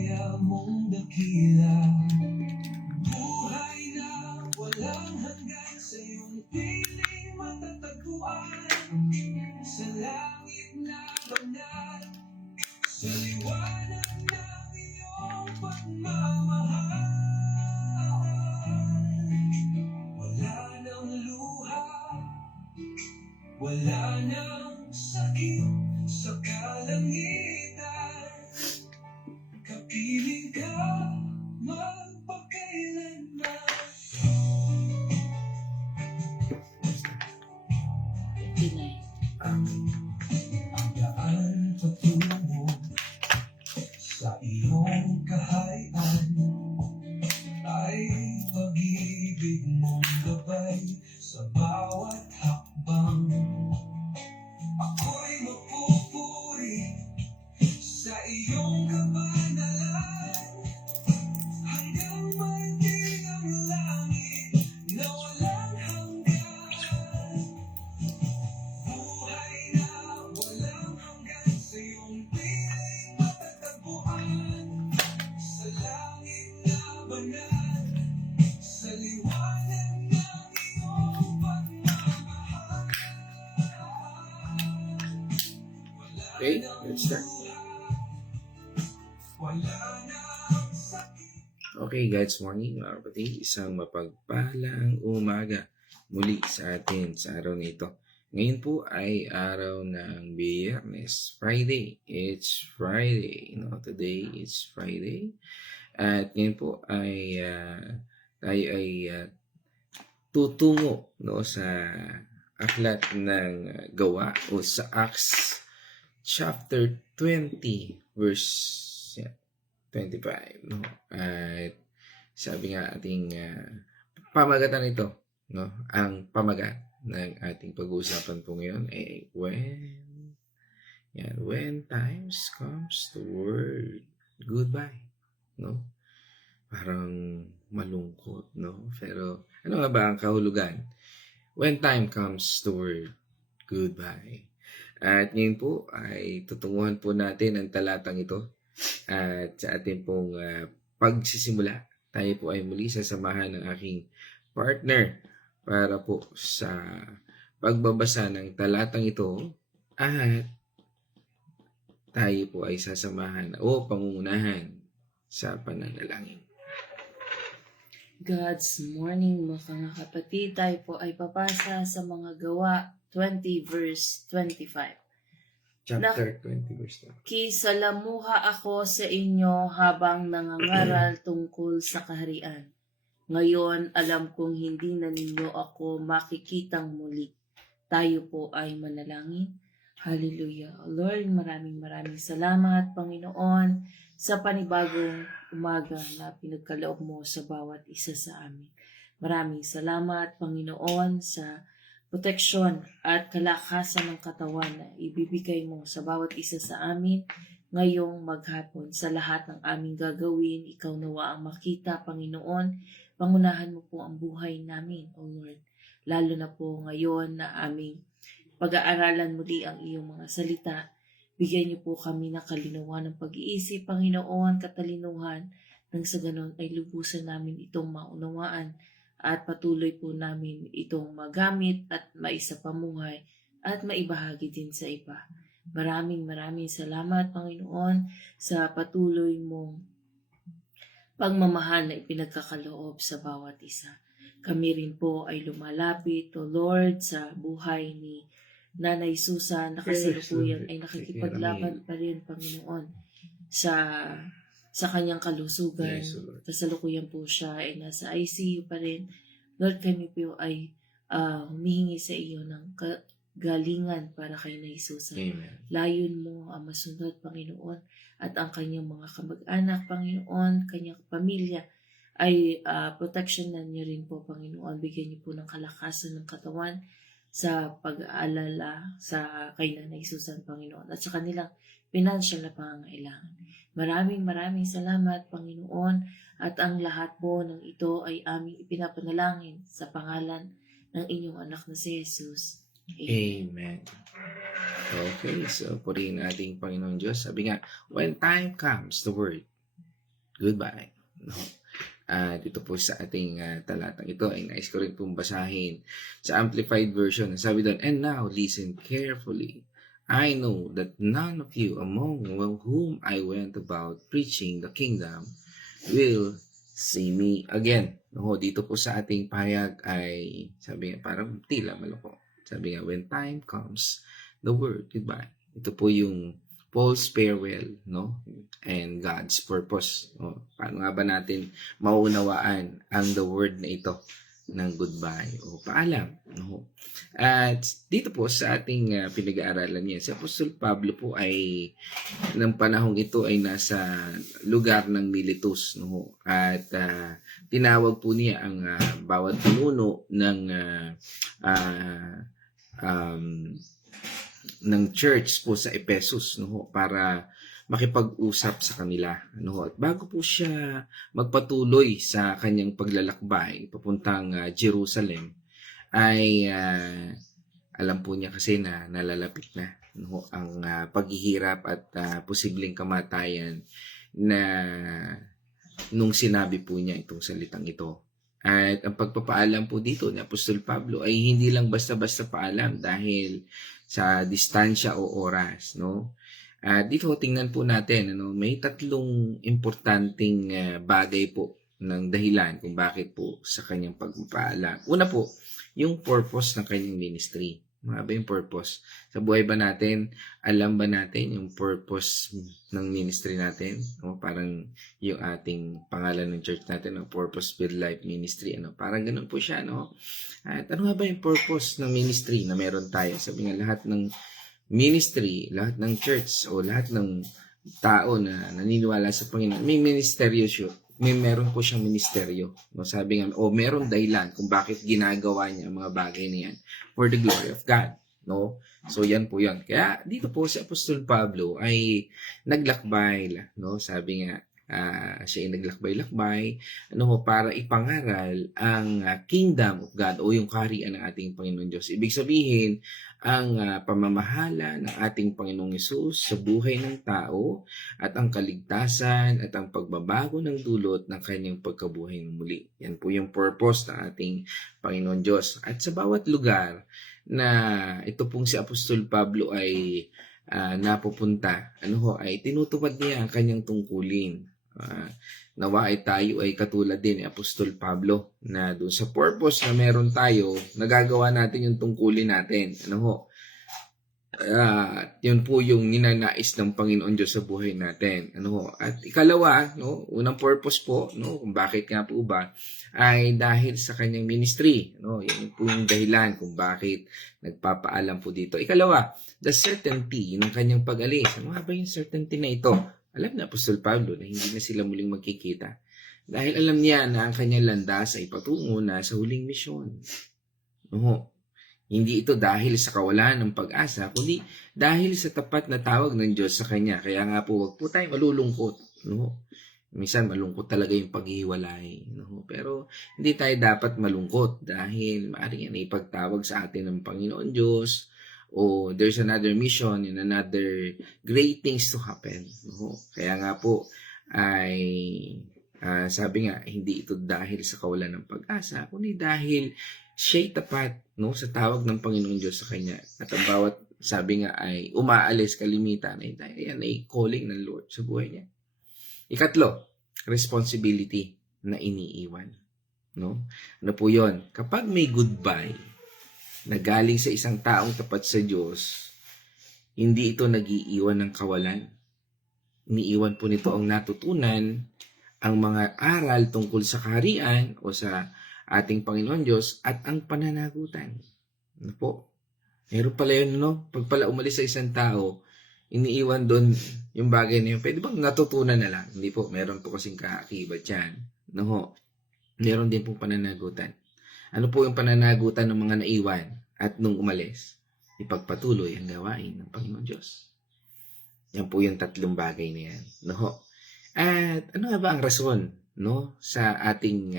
kaya mong dakila. Buhay na walang hanggan sa iyong piling matatagpuan. Sa langit na banal, sa liwanag ng iyong pagmamahal. Wala nang luha, wala nang sakit sa kalangitan. Kapiling ka magpakailanman. Ang daan patungo sa iyong kaharian ay pag-ibig mong gabay sa bawat hakbang. Ako'y mapupuri sa iyong kabanalan hanggang maging ang langit na walang hanggan. Buhay na walang hanggan sa iyong piling matatagpuan. Sa langit na banal, sa liwanag ng iyong pagmamahal. Okay, let's start. Okay, God's morning, mga kapatid. Isang mapagpalang umaga muli sa atin sa araw na ito. Ngayon po ay araw ng Biyernes, Friday. It's Friday. Today is Friday. At ngayon po ay tayo ay tutungo sa aklat ng gawa o sa Acts chapter 20 verse 25. At sabi nga ating pamagatan ito, ang pamagat ng ating pag-uusapan po ngayon ay when times comes the word goodbye. Parang malungkot, pero ano nga ba ang kahulugan? When time comes the word goodbye. At ngayon po ay tutunguhan po natin ang talatang ito. At sa ating pong pagsisimula, tayo po ay muli sasamahan ng aking partner para po sa pagbabasa ng talatang ito. At tayo po ay sasamahan o pangungunahan sa pananalangin. God's morning, mga kapatid. Tayo po ay papasa sa mga gawa 20 verse 25. Chapter 20 verse 1. Kisalamuha ako sa inyo habang nangangaral tungkol sa kaharian. Ngayon, alam kong hindi na ninyo ako makikitang muli. Tayo po ay manalangin. Hallelujah. Lord, maraming salamat, Panginoon, sa panibagong umaga na pinagkaloob mo sa bawat isa sa amin. Maraming salamat, Panginoon, sa proteksyon at kalakasan ng katawan na ibibigay mo sa bawat isa sa amin ngayong maghapon. Sa lahat ng aming gagawin, ikaw nawa ang makita, Panginoon. Pangunahan mo po ang buhay namin, O Lord. Lalo na po ngayon na aming pag-aaralan muli ang iyong mga salita. Bigyan niyo po kami ng kalinawan ng pag-iisip, Panginoon, katalinuhan, nang sa ganon ay lubusan namin itong maunawaan at patuloy po namin itong magamit at maisapamuhay at maibahagi din sa iba. Maraming salamat, Panginoon, sa patuloy mong pagmamahal na ipinagkakaloob sa bawat isa. Kami rin po ay lumalapit, O Lord, sa buhay ni Nanay Susan na kasalukuyan ay nakikipaglaban pa rin, Panginoon, sa kanyang kalusugan. Kasalukuyan po siya ay nasa ICU pa rin. Lord, kami po ay humihingi sa iyo ng galingan para kay Nanay Susan. Amen. Layon mo ang masunod, Panginoon, at ang kanyang mga kamag-anak, Panginoon, kanyang pamilya, ay protectionan niyo rin po, Panginoon. Bigyan niyo po ng kalakasan ng katawan sa pag-aalala sa kay Nanay Susan, Panginoon, at sa kanilang financial na pangangailangan. Maraming salamat, Panginoon, at ang lahat po ng ito ay aming ipinapanalangin sa pangalan ng inyong anak na si Jesus. Amen. Okay, so purihin ating Panginoon Diyos. Sabi nga, when time comes, the word goodbye. No? At ito po sa ating talatang ito ay nais ko rin pong basahin sa Amplified Version. Sabi doon, and now listen carefully. I know that none of you among whom I went about preaching the kingdom will see me again. No, dito po sa ating pahayag ay sabi nga parang tila maloko. Sabi nga, when time comes, the word goodbye. Ito po yung Paul's farewell, no? And God's purpose. No? Paano nga ba natin mauunawaan ang the word na ito ng goodbye o paalam? No? At dito po sa ating pinag-aaralan niya, si Apostol Pablo po ay ng panahong ito ay nasa lugar ng Miletus. No? At tinawag po niya ang bawat pinuno ng church po sa Ephesus, no, para makipag-usap sa kanila, no. At bago po siya magpatuloy sa kanyang paglalakbay papuntang Jerusalem ay alam po niya kasi na nalalapit na, no, ang paghihirap at posibleng kamatayan na nung sinabi po niya itong salitang ito. At ang pagpapaalam po dito ni Apostol Pablo ay hindi lang basta-basta paalam dahil sa distansya o oras, no? Dito tingnan po natin, ano, may tatlong importanteng bagay po ng dahilan kung bakit po sa kanyang pagpapaalam. Una po, yung purpose ng kanyang ministry. Ano ba yung purpose? Sa buhay ba natin, alam ba natin yung purpose ng ministry natin? No? Parang yung ating pangalan ng church natin, no? Purpose-Filled Life Ministry. Ano? Parang ganun po siya. No? At ano nga ba yung purpose ng ministry na meron tayo? Sabi nga, lahat ng ministry, lahat ng church, o lahat ng tao na naniniwala sa Panginoon, may ministeryo siya. Meron po siyang ministeryo. No? Sabi nga, meron dahilan kung bakit ginagawa niya ang mga bagay na yan for the glory of God. No? So, yan po yan. Kaya, dito po si Apostol Pablo ay naglakbay. No? Sabi nga, siya ay naglakbay-lakbay para ipangaral ang kingdom of God o yung kaharian ng ating Panginoon Diyos. Ibig sabihin, ang pamamahala ng ating Panginoong Hesus sa buhay ng tao at ang kaligtasan at ang pagbabago ng dulot ng kanyang pagkabuhay ng muli. Yan po yung purpose ng ating Panginoon Diyos. At sa bawat lugar na ito pong si Apostol Pablo ay napupunta, ay tinutupad niya ang kanyang tungkulin. Nawa ay tayo ay katulad din ni Apostol Pablo na doon sa purpose na meron tayo, nagagawa natin yung tungkulin natin. Yun po yung ninanais ng Panginoon Diyos sa buhay natin. At ikalawa, unang purpose po, kung bakit nga po ba, ay dahil sa kanyang ministry. Yan po yung dahilan kung bakit nagpapaalam po dito. Ikalawa, the certainty ng kanyang pag-alis. Ano nga ba yung certainty na ito? Alam na Apostol Pablo na hindi na sila muling magkikita. Dahil alam niya na ang kanyang landas ay patungo na sa huling misyon. Hindi ito dahil sa kawalan ng pag-asa, kundi dahil sa tapat na tawag ng Diyos sa kanya. Kaya nga po, wag po tayo malulungkot. Minsan malungkot talaga yung paghihiwalay. Pero hindi tayo dapat malungkot dahil maaaring yan ay ipagtawag sa atin ng Panginoon Diyos, o there's another mission and another great things to happen. Kaya nga po ay sabi nga, hindi ito dahil sa kawalan ng pag-asa, kundi dahil siya'y tapat sa tawag ng Panginoon Diyos sa kanya. At ang bawat sabi nga ay umaalis kalimitan ay yan ay calling ng Lord sa buhay niya. Ikatlo, responsibility na iniiwan. Ano po yun? Kapag may goodbye na galing sa isang taong tapat sa Diyos, hindi ito nag-iiwan ng kawalan. Iniiwan po nito ang natutunan, ang mga aral tungkol sa kaharian o sa ating Panginoon Diyos at ang pananagutan. Ano po? Meron pala yun, Pag pala umalis sa isang tao, iniiwan doon yung bagay na yun. Pwede bang natutunan na lang? Hindi po. Meron po kasing kaakibat yan. Meron din pong pananagutan. Ano po yung pananagutan ng mga naiwan at nung umalis? Ipagpatuloy ang gawain ng Panginoon Diyos. Yan po yung tatlong bagay na yan. At ano nga ba ang rason sa ating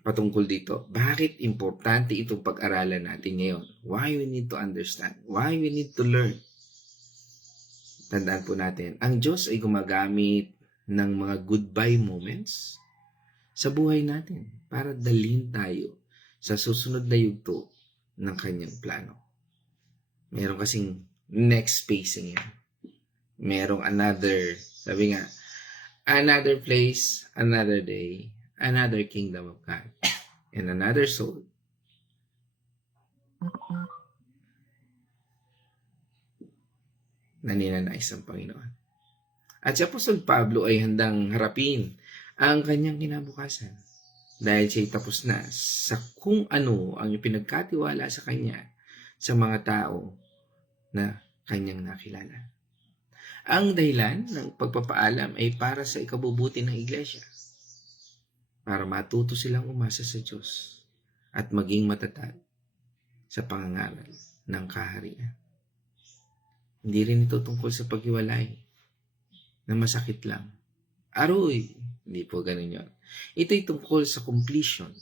patungkol dito? Bakit importante itong pag-aralan natin ngayon? Why we need to understand? Why we need to learn? Tandaan po natin, ang Diyos ay gumagamit ng mga goodbye moments sa buhay natin para dalhin tayo sa susunod na yugto ng kanyang plano. Meron kasing next pacing yan. Merong another, sabi nga, another place, another day, another kingdom of God, and another soul. Na ninanais ng Panginoon. At si Apostol Pablo ay handang harapin ang kanyang kinabukasan dahil siya'y tapos na sa kung ano ang ipinagkatiwala sa kanya sa mga tao na kanyang nakilala. Ang dahilan ng pagpapaalam ay para sa ikabubuti ng iglesia, para matuto silang umasa sa Diyos at maging matatag sa pangangaral ng kaharian. Hindi rin ito tungkol sa paghiwalay na masakit lang. Aroy, hindi po ganun yun. Ito'y tungkol sa completion.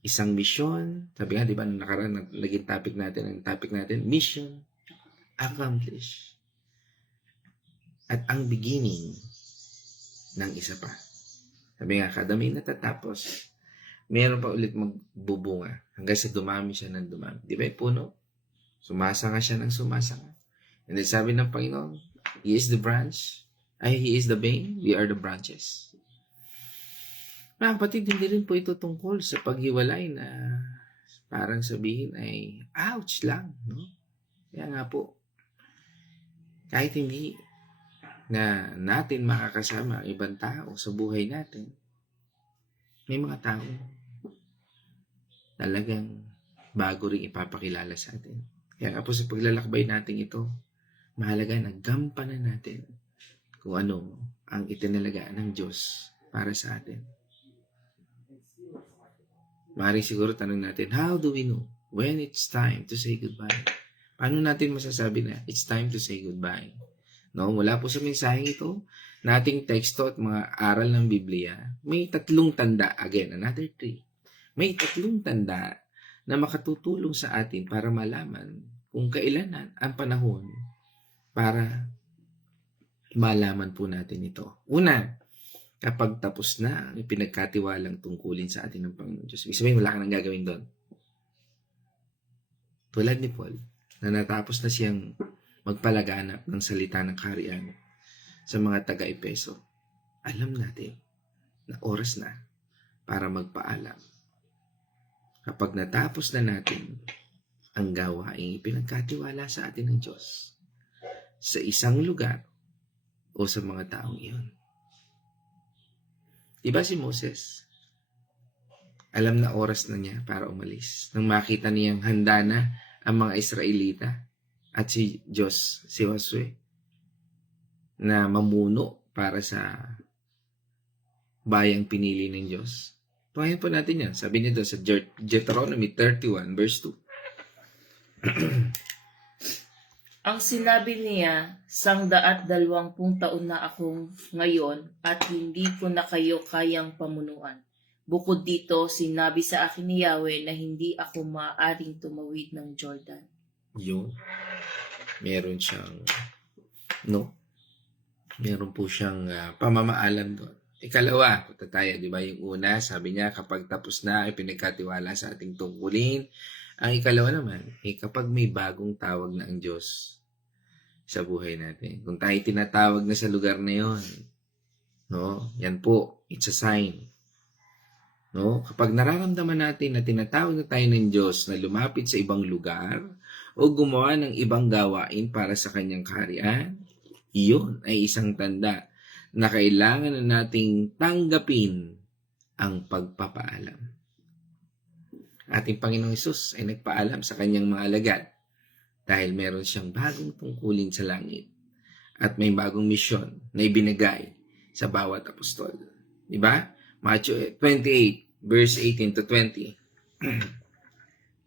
Isang mission, sabi nga, di ba, nakaraan, naging topic natin, mission accomplished. At ang beginning ng isa pa. Sabi nga, kada may natatapos, meron pa ulit magbubunga hanggang sa dumami siya ng dumami. Di ba, puno? Sumasanga siya ng sumasanga. And then sabi ng Panginoon, He is the branch, He is the vine, we are the branches. Mga kapatid, hindi rin po ito tungkol sa paghiwalay na parang sabihin ay, ouch lang, no? Kaya nga po, kahit hindi na natin makakasama ang ibang tao sa buhay natin, may mga tao talagang bago rin ipapakilala sa atin. Kaya nga po sa paglalakbay natin ito, mahalaga na gampanan natin kung ano ang itinalagaan ng Diyos para sa atin. Maaaring siguro tanong natin, how do we know when it's time to say goodbye? Paano natin masasabi na it's time to say goodbye? No, mula po sa mensaheng ito, nating teksto at mga aral ng Biblia, may 3 tanda, again, another 3. May 3 tanda na makatutulong sa atin para malaman kung kailan ang panahon para malaman po natin ito. Una, kapag tapos na ang ipinagkatiwalang tungkulin sa atin ng Panginoon Diyos. Ibig sabihin, wala ka nang gagawin doon. Tulad ni Paul, na natapos na siyang magpalaganap ng salita ng kaharian sa mga taga-Epeso. Alam natin na oras na para magpaalam. Kapag natapos na natin ang gawaing ipinagkatiwala sa atin ng Diyos sa isang lugar o sa mga taong iyon. Diba si Moses? Alam na oras na niya para umalis. Nang makita niyang handa na ang mga Israelita at si Diyos, si Josue, na mamuno para sa bayang pinili ng Diyos. Tuhayan po natin yan. Sabi niya doon sa Deuteronomy 31 verse 2. Ang sinabi niya, 120 taon na akong ngayon at hindi ko na kayo kayang pamunuan. Bukod dito, sinabi sa akin ni Yahweh na hindi ako maaaring tumawid ng Jordan. Yun. Meron siyang, meron po siyang pamamaalam doon. Ikalawa, punta tayo, di ba? Yung una, sabi niya, kapag tapos na, ipinagkatiwala sa ating tungkulin. Ang ikalawa naman, kapag may bagong tawag na ang Diyos sa buhay natin. Kung tayo tinatawag na sa lugar na yon, yan po, it's a sign. Kapag nararamdaman natin na tinatawag na tayo ng Diyos na lumapit sa ibang lugar o gumawa ng ibang gawain para sa kanyang kaharian, iyon ay isang tanda na kailangan na nating tanggapin ang pagpapaalam. Ating Panginoong Hesus ay nagpaalam sa kanyang mga alagad dahil meron siyang bagong tungkulin sa langit at may bagong misyon na ibinigay sa bawat apostol. Diba? Matthew 28 verse 18 to 20.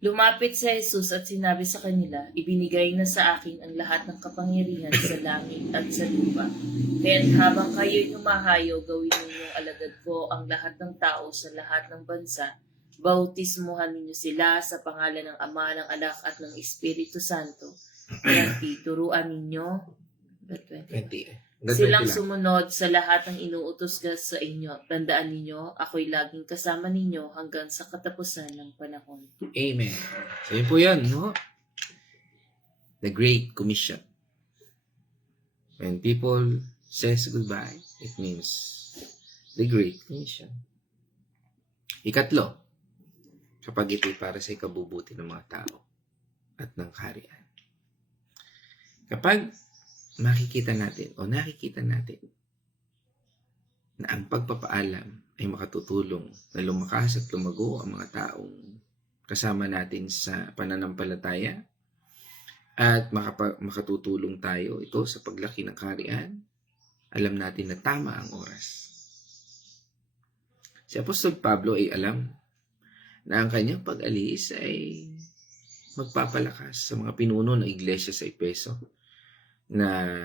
Lumapit si Jesus at sinabi sa kanila, ibinigay na sa akin ang lahat ng kapangyarihan sa langit at sa lupa. Kaya't habang kayo'y humahayo, gawin ninyong alagad ko ang lahat ng tao sa lahat ng bansa. Bautismuhan ninyo sila sa pangalan ng Ama, ng Anak at ng Espiritu Santo. At ituruan ninyo 20. Silang 20 lang. sumunod sa lahat ng inuutos ko sa inyo. Tandaan ninyo, ako'y laging kasama ninyo hanggang sa katapusan ng panahon. Amen. So yun po yun, no? The Great Commission. When people says goodbye, it means the Great Commission. Ikatlo, kapag ito'y para sa ikabubuti ng mga tao at ng kaharian. Kapag nakikita natin na ang pagpapaalam ay makatutulong na lumakas at lumago ang mga taong kasama natin sa pananampalataya at makatutulong tayo ito sa paglaki ng kaharian, alam natin na tama ang oras. Si Apostol Pablo ay alam na ang kanyang pag-alis ay magpapalakas sa mga pinuno ng iglesia sa Efeso na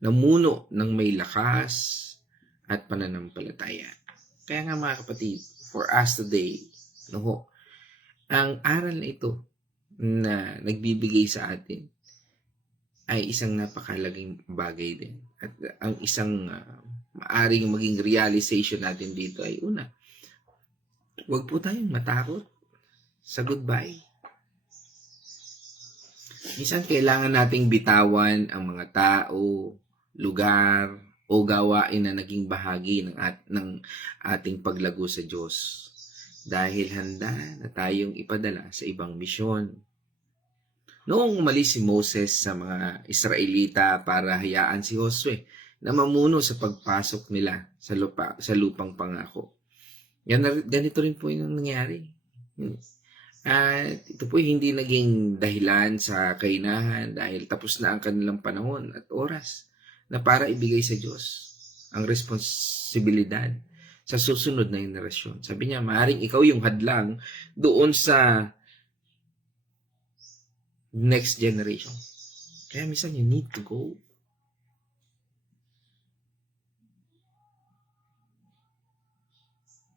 namuno ng may lakas at pananampalataya. Kaya nga mga kapatid, for us today, no, ang aral na ito na nagbibigay sa atin ay isang napakalaging bagay din. At ang isang maaring maging realization natin dito ay una, huwag po tayong matakot sa goodbye. Minsan kailangan nating bitawan ang mga tao, lugar, o gawain na naging bahagi ng ating paglago sa Diyos. Dahil handa na tayong ipadala sa ibang misyon. Noong umalis si Moses sa mga Israelita para hayaan si Josue na mamuno sa pagpasok nila sa lupang pangako. Ganito rin po yung nangyari. At ito po hindi naging dahilan sa kainahan dahil tapos na ang kanilang panahon at oras na para ibigay sa Diyos ang responsibilidad sa susunod na henerasyon. Sabi niya, maaaring ikaw yung hadlang doon sa next generation. Kaya minsan you need to go.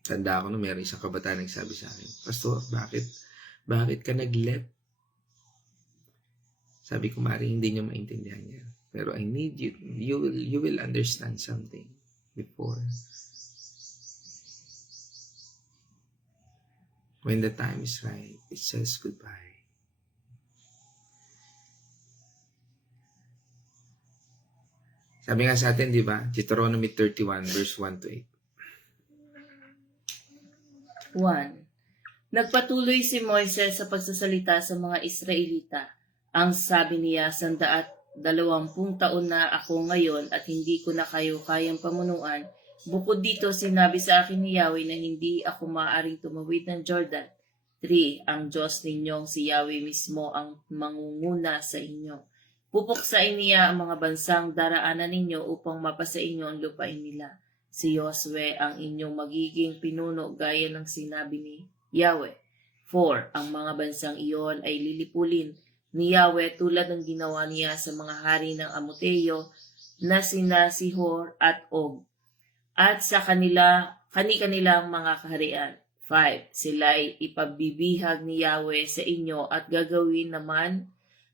Tanda ako na mayroon isang kabataan nagsabi sa akin, Pastor, bakit ka nag-left? Sabi ko, maaaring hindi niyo maintindihan yan. Pero I need you will understand something before. When the time is right, it says goodbye. Sabi nga sa atin, di ba? Deuteronomy 31 verse 1 to 8. 1. Nagpatuloy si Moises sa pagsasalita sa mga Israelita. Ang sabi niya, 120 taon na ako ngayon at hindi ko na kayo kayang pamunuan. Bukod dito, sinabi sa akin ni Yahweh na hindi ako maaaring tumawid ng Jordan. 3. Ang Diyos ninyong si Yahweh mismo ang mangunguna sa inyo. Pupuksain niya ang mga bansang daraanan ninyo upang mapasa inyo ang lupain nila. Si Josue ang inyong magiging pinuno gaya ng sinabi ni Yahweh. 4. Ang mga bansang iyon ay lilipulin ni Yahweh tulad ng ginawa niya sa mga hari ng Amoteo na sina Sihor at Og at sa kanilang mga kaharian. 5. Sila'y ipabibihag ni Yahweh sa inyo at gagawin naman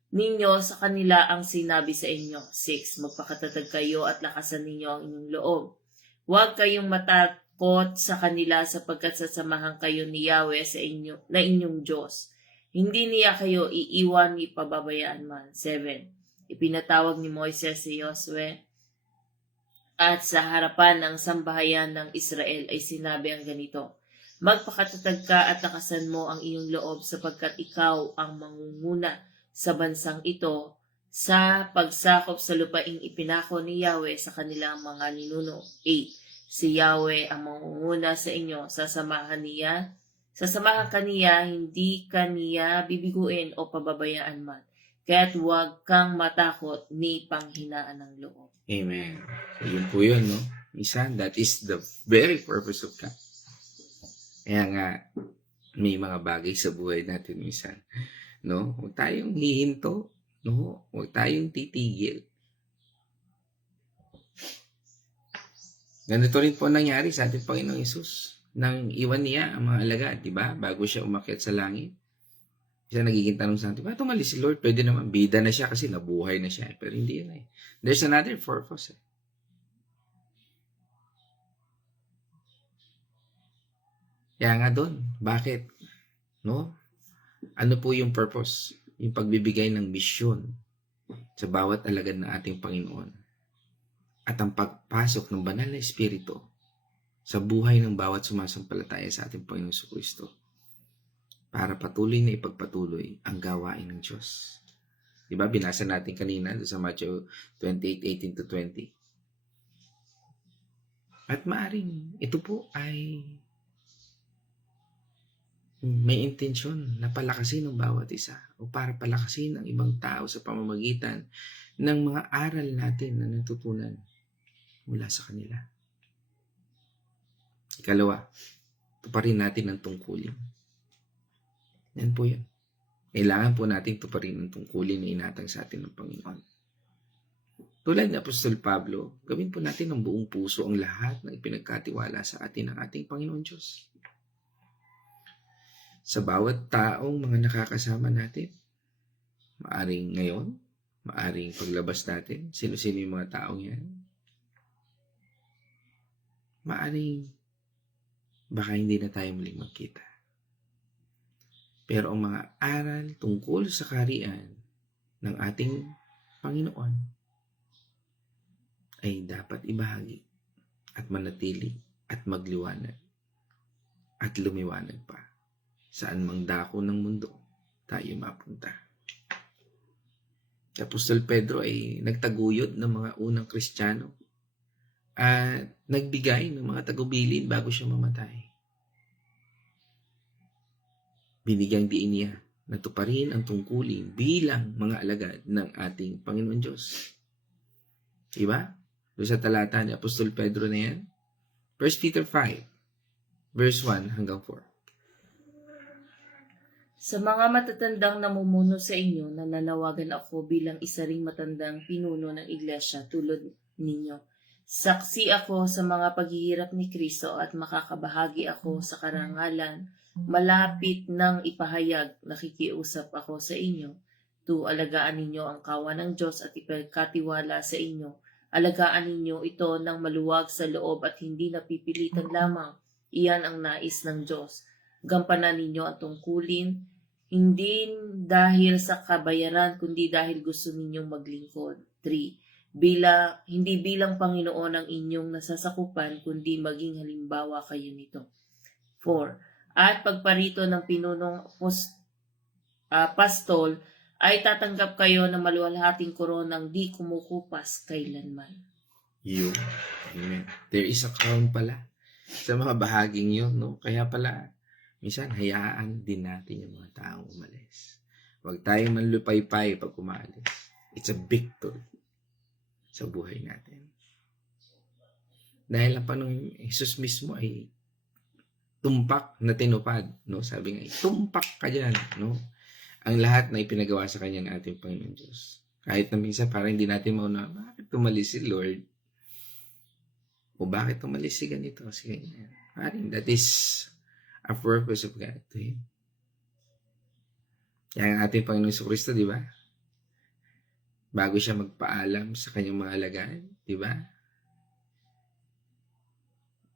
ninyo sa kanila ang sinabi sa inyo. 6. Magpakatatag kayo at lakasan ninyo ang inyong loob. Huwag kayong matakot sa kanila sapagkat sasamahan kayo ni Yahweh sa inyo na inyong Diyos. Hindi niya kayo iiwan ni pababayaan man. 7. Ipinatawag ni Moises si Josue at sa harapan ng sambahayan ng Israel ay sinabi ang ganito, magpakatatag ka at lakasan mo ang iyong loob sapagkat ikaw ang mangunguna sa bansang ito sa pagsakop sa lupaing ipinako ni Yahweh sa kanilang mga ninuno. 8. Si Yahweh ang mangunguna sa inyo, sasamahan kaniya, hindi kaniya bibiguin o pababayaan man. Kaya't huwag kang matakot ni panghinaan ng loob. Amen. So, yun po yun, no? Minsan, that is the very purpose of God. Kaya nga, may mga bagay sa buhay natin minsan. No? Huwag tayong hihinto. No? Huwag tayong titigil. Ganito rin po nangyari sa ating Panginoong Hesus. Nang iwan niya ang mga alagad, di ba? Bago siya umakyat sa langit. Siya nagiging tanong sa atin, bakit tumalis si Lord? Pwede naman, bida na siya kasi nabuhay na siya. Pero hindi yun eh. There's another purpose eh. Kaya nga doon, bakit? No? Ano po yung purpose? Yung pagbibigay ng misyon sa bawat alagad ng ating Panginoon at ang pagpasok ng banal na Espiritu sa buhay ng bawat sumasampalataya sa ating Panginoon Kristo para patuloy na ipagpatuloy ang gawain ng Diyos. Diba? Binasa natin kanina sa Matthew 28:18 to 20. At maaring ito po ay may intensyon na palakasin ng bawat isa o para palakasin ang ibang tao sa pamamagitan ng mga aral natin na natutunan mula sa kanila. Ikalawa, tuparin natin ang tungkulin. Yan po yan. Kailangan po natin tuparin ang tungkulin na inatang sa atin ng Panginoon. Tulad ni Apostol Pablo, gawin po natin ng buong puso ang lahat ng ipinagkatiwala sa atin ng ating Panginoon Diyos. Sa bawat taong mga nakakasama natin, maaring ngayon, maaring paglabas natin, sino-sino yung mga taong yan. Maaring baka hindi na tayo muling magkita. Pero ang mga aral tungkol sa kaharian ng ating Panginoon ay dapat ibahagi at manatili at magliwanag at lumiwanag pa saan mang dako ng mundo tayo mapunta. Apostol Pedro ay nagtaguyod ng mga unang Kristiyano at nagbigay ng mga tagubilin bago siya mamatay. Binigyang diin niya na tuparin ang tungkulin bilang mga alagad ng ating Panginoon Diyos. Diba? Doon sa talata ni Apostol Pedro na yan. 1 Peter 5, verse 1 hanggang 4. Sa mga matatandang namumuno sa inyo, nananawagan ako bilang isa ring matandang pinuno ng iglesia tulad ninyo. Saksi ako sa mga paghihirap ni Kristo at makakabahagi ako sa karangalan. Malapit nang ipahayag, nakikiusap ako sa inyo. Alagaan ninyo ang kawan ng Diyos at ipagkatiwala sa inyo. Alagaan ninyo ito ng maluwag sa loob at hindi napipilitan lamang. Iyan ang nais ng Diyos. Gampanan ninyo ang tungkulin, hindi dahil sa kabayaran, kundi dahil gusto ninyong maglingkod. 3. Hindi bilang Panginoon ang inyong nasasakupan, kundi maging halimbawa kayo nito. 4. At pagparito ng pinunong pastol, ay tatanggap kayo ng maluwalhating koronang di kumukupas kailanman. Yun. Amen. There is a crown pala sa mga bahaging yun, no? Kaya pala, minsan hayaan din natin yung mga taong umalis. Huwag tayong manlupaypay pag umalis. It's a victory sa buhay natin. Dahil ang Panginoong Jesus mismo ay tumpak na tinupad, no? Sabi nga, tumpak ka dyan, no? Ang lahat na ipinagawa sa kanya ng ating Panginoon Diyos. Kahit na minsan parang hindi natin mauna, bakit tumalis si Lord? O bakit tumalis si ganito, si ganyan? Parang that is a purpose of God to Him. Kaya ang ating Panginoon Kristo, di ba? Bago siya magpaalam sa kanyang mga alagad, di ba?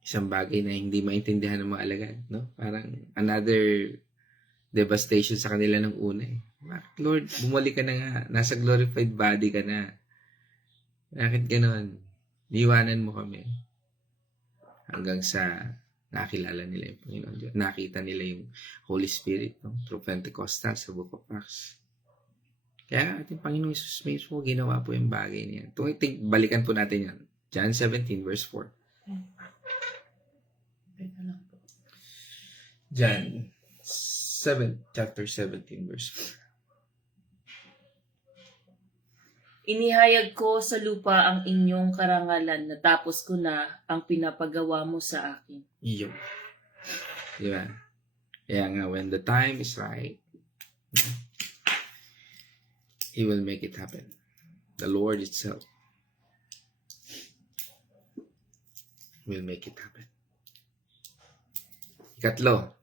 Isang bagay na hindi maintindihan ng mga alagad, no? Parang another devastation sa kanila ng una eh. Bakit Lord, bumalik ka na nga, nasa glorified body ka na. Bakit ganon? Iwanan mo kami. Hanggang sa nakilala nila yung Panginoon Diyos. Nakita nila yung Holy Spirit, no? Through Pentecostal sa Book of Acts. Kaya ating Panginoon Jesus mismo ginawa po yung bagay niya. Balikan po natin yan. John 17 verse 4. John chapter 17 verse 4. Inihayag ko sa lupa ang inyong karangalan, natapos ko na ang pinapagawa mo sa akin. Iyo. Diba? Kaya nga, when the time is right, He will make it happen. The Lord itself will make it happen. Ikatlo,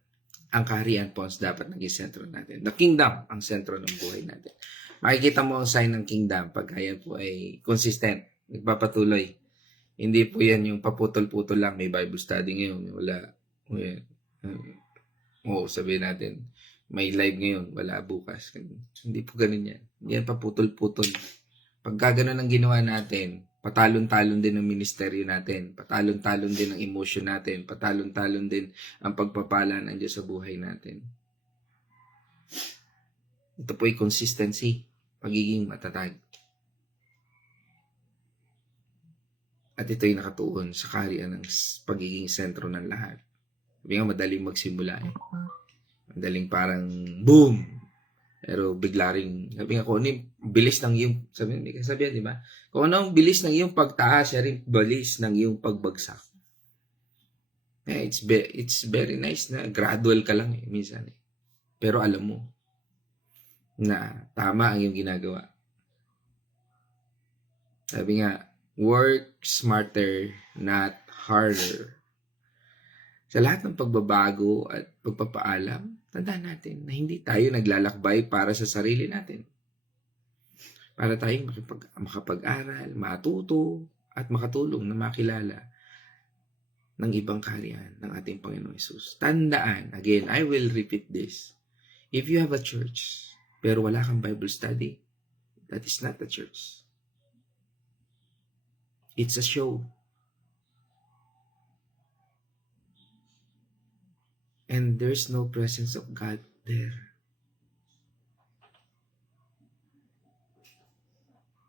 ang kaharian po dapat naging sentro natin. The kingdom ang sentro ng buhay natin. Makikita mo ang sign ng kingdom pag yan po ay consistent, nagpapatuloy. Hindi po yan yung paputol-putol lang, may Bible study ngayon, wala. Oo, sabihin natin, may live ngayon, wala bukas. Hindi po ganun yan. Hindi yan paputol-putol. Pagka ganun ang ginawa natin, patalon-talon din ang ministeryo natin, patalon-talon din ang emotion natin, patalon-talon din ang pagpapala ng Diyos sa buhay natin. Ito po ay consistency, pagiging matatag. At ito'y nakatuon sa kaharian ng pagiging sentro ng lahat. Sabi nga, madaling magsimula eh. Madaling parang boom! Pero bigla rin, sabi nga, kung ano yung bilis ng iyong, sabi di ba? Kung ano ang bilis ng iyong pagtaas, siya rin bilis ng iyong pagbagsak. It's very nice na gradual ka lang eh, minsan eh. Pero alam mo na tama ang iyong ginagawa. Sabi nga, work smarter, not harder. Sa lahat ng pagbabago at pagpapaalam, tandaan natin na hindi tayo naglalakbay para sa sarili natin. Para tayong makapag-aral, matuto, at makatulong na makilala ng ibang kaharian ng ating Panginoong Hesus. Tandaan, again, I will repeat this. If you have a church, pero wala kang Bible study, that is not a church. It's a show. And there's no presence of God there.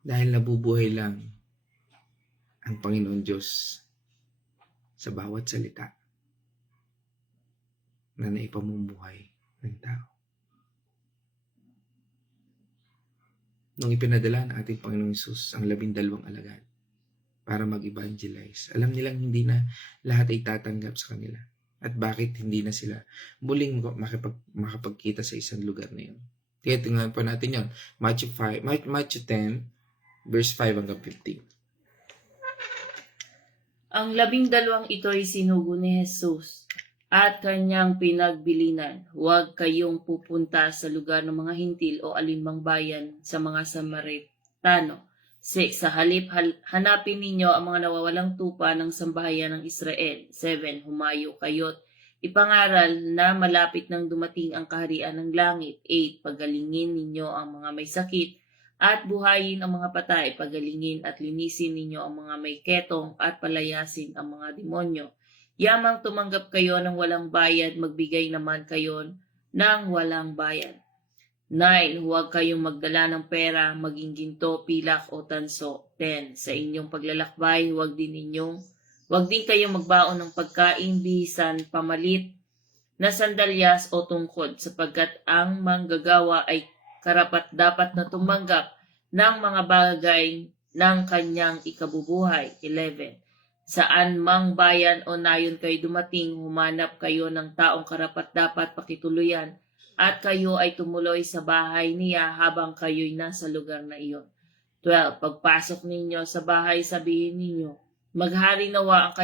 Dahil nabubuhay lang ang Panginoon Diyos sa bawat salita na naipamumuhay ng tao. Nung ipinadala ng ating Panginoong Hesus ang 12 alagad para mag-evangelize, alam nilang hindi na lahat ay tatanggap sa kanila. At bakit hindi na sila muling makapagkita sa isang lugar na yun. Kaya tingnan pa natin yun. Matthew 10, verse 5 hanggang 15. Ang 12 ito'y sinugo ni Jesus at kanyang pinagbilinan. Huwag kayong pupunta sa lugar ng mga hintil o alinmang bayan sa mga Samaritano. 6. Sa halip, hanapin ninyo ang mga nawawalang tupa ng sambahayan ng Israel. 7. Humayo kayo't ipangaral na malapit nang dumating ang kaharian ng langit. 8. Pagalingin ninyo ang mga may sakit at buhayin ang mga patay. Pagalingin at linisin ninyo ang mga may ketong at palayasin ang mga demonyo. Yamang tumanggap kayo ng walang bayad, magbigay naman kayo ng walang bayad. 9. Huwag kayong magdala ng pera, maging ginto, pilak o tanso. 10. Sa inyong paglalakbay, huwag din kayong magbaon ng pagkain, bisan, pamalit, na sandalyas o tungkod, sapagkat ang manggagawa ay karapat-dapat na tumanggap ng mga bagay ng kanyang ikabubuhay. 11. Saan mang bayan o nayon kayo dumating, humanap kayo ng taong karapat-dapat pakituluyan, at kayo ay tumuloy sa bahay niya habang kayo'y nasa lugar na iyon. 12. Pagpasok ninyo sa bahay, sabihin ninyo, maghari nawa ang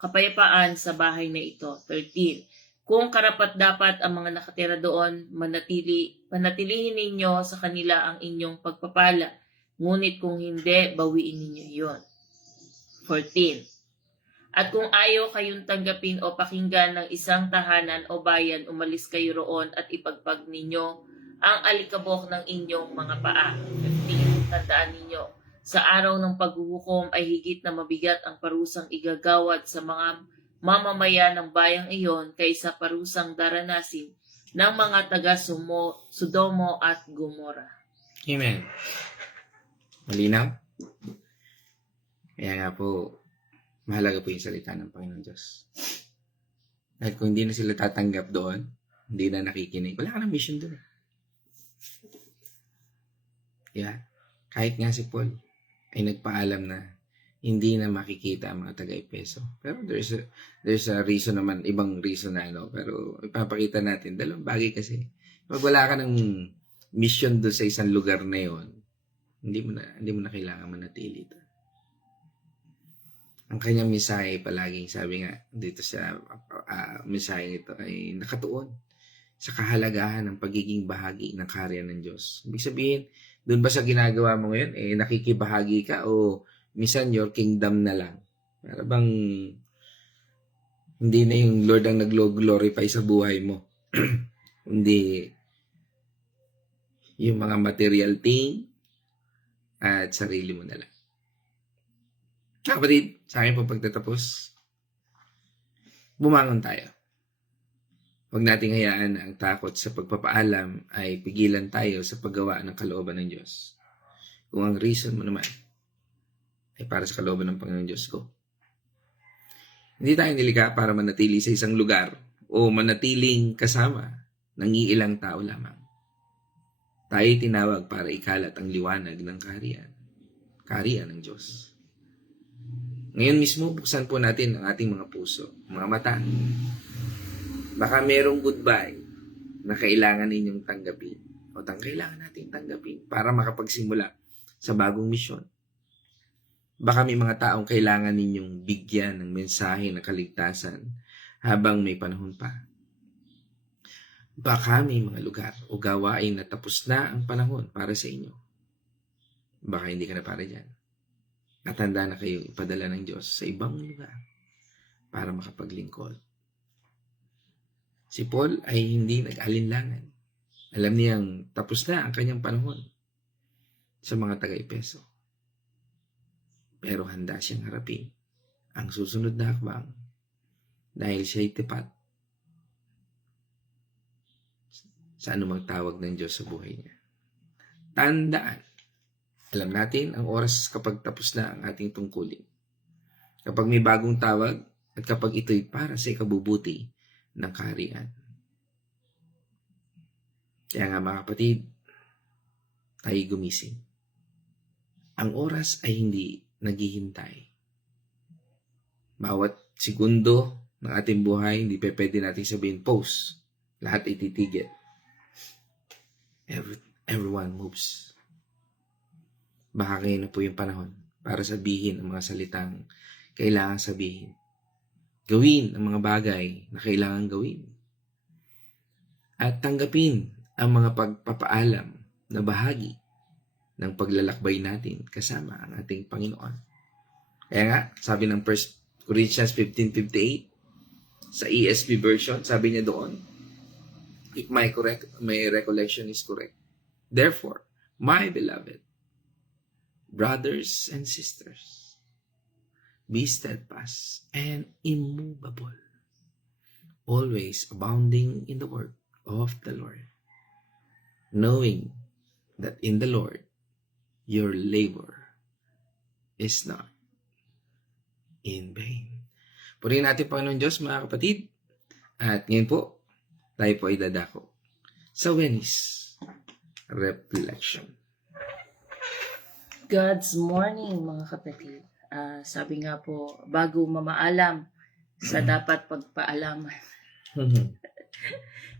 kapayapaan sa bahay na ito. 13. Kung karapat-dapat ang mga nakatira doon, panatilihin ninyo sa kanila ang inyong pagpapala. Ngunit kung hindi, bawiin ninyo iyon. 14. At kung ayaw kayong tanggapin o pakinggan ng isang tahanan o bayan, umalis kayo roon at ipagpag ninyo ang alikabok ng inyong mga paa. 15. Tandaan ninyo, sa araw ng paghuhukom ay higit na mabigat ang parusang igagawad sa mga mamamayan ng bayang iyon kaysa parusang daranasin ng mga taga-Sodomo at Gomora. Amen. Malinaw? Kaya nga po, mahalaga po yung salita ng Panginoon Diyos. Dahil kung hindi na sila tatanggap doon, hindi na nakikinig, wala ka ng mission doon. Yeah. Kahit nga si Paul ay nagpaalam na hindi na makikita ang mga taga-Epeso. Pero there's a reason naman, ibang reason na pero ipapakita natin, dalawang bagay kasi. Pag wala ka ng mission doon sa isang lugar na yon, hindi mo na kailangan manatili ito. Ang kanyang mensahe palaging, sabi nga dito sa mensahe ito, ay nakatuon sa kahalagahan ng pagiging bahagi ng kaharian ng Diyos. Ibig sabihin, doon ba sa ginagawa mo ngayon, nakikibahagi ka o minsan your kingdom na lang? Para bang Hindi na yung Lord ang nag-glorify sa buhay mo. Hindi yung mga material thing at sarili mo na lang. Kapatid, sa akin po pagtatapos, bumangon tayo. Huwag nating hayaan na ang takot sa pagpapaalam ay pigilan tayo sa paggawa ng kalooban ng Diyos. Kung ang reason mo naman ay para sa kalooban ng Panginoon Diyos ko. Hindi tayo nilikha para manatili sa isang lugar o manatiling kasama ng iilang tao lamang. Tayo tinawag para ikalat ang liwanag ng kaharian ng Diyos. Ngayon mismo, buksan po natin ang ating mga puso, mga mata. Baka merong goodbye na kailangan ninyong tanggapin o kailangan natin tanggapin para makapagsimula sa bagong misyon. Baka may mga taong kailangan ninyong bigyan ng mensahe ng kaligtasan habang may panahon pa. Baka may mga lugar o gawain na tapos na ang panahon para sa inyo. Baka hindi ka na para dyan. At handa na kayong ipadala ng Diyos sa ibang lugar para makapaglingkod. Si Paul ay hindi nag-alinlangan. Alam niyang tapos na ang kanyang panahon sa mga taga-Epeso. Pero handa siyang harapin ang susunod na hakbang dahil siya'y tapat sa anumang tawag ng Diyos sa buhay niya. Tandaan, alam natin ang oras kapag tapos na ang ating tungkulin. Kapag may bagong tawag at kapag ito'y para sa ikabubuti ng kaharian. Kaya nga mga kapatid, tayo gumising. Ang oras ay hindi naghihintay. Bawat segundo ng ating buhay, hindi pwede natin sabihin, pause. Lahat ay titigil. Everyone moves. Baka ngayon na po yung panahon para sabihin ang mga salitang kailangan sabihin. Gawin ang mga bagay na kailangan gawin. At tanggapin ang mga pagpapaalam na bahagi ng paglalakbay natin kasama ang ating Panginoon. Kaya nga, sabi ng 1 Corinthians 15:58 sa ESV version, sabi niya doon, if my recollection is correct, therefore, my beloved brothers and sisters, be steadfast and immovable, always abounding in the work of the Lord, knowing that in the Lord your labor is not in vain. Purihin natin Panginoon Diyos, mga kapatid. At ngayon po, tayo po ay dadako sa Venice Reflection. God's morning, mga kapatid. Sabi nga po, bago mamaalam sa dapat pagpaalaman,